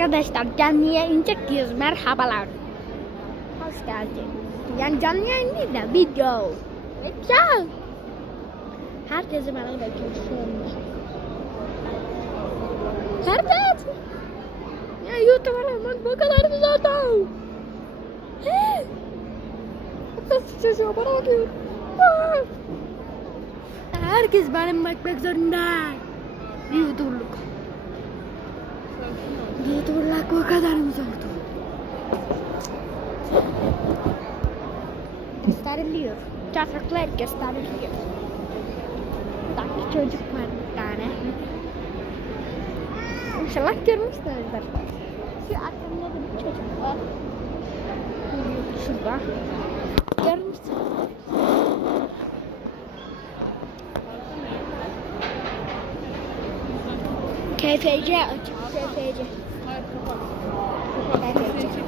Arkadaşlar canlı yayın çekiyoruz. Merhabalar. Hoş geldin. Yani canlı yayın değil de video. Video. Herkese merhaba arkadaşlar. Herkes. Ya YouTube'a rağmen bu kadar mı zaten? He? Kız çocuğa bana bakıyor. Herkes benim bakmak zorunda. YouTuber'luk. YouTuber'luk bu kadar mı zordu? Gösteriliyor. Çocuklar gösteriliyor. Buradaki çocuk var bir tane. İnşallah görmüşsünüzdür. Şu arkamda da bir çocuk var. Şurada. Görmüşsünüz. KFC açık. KFC. KFC.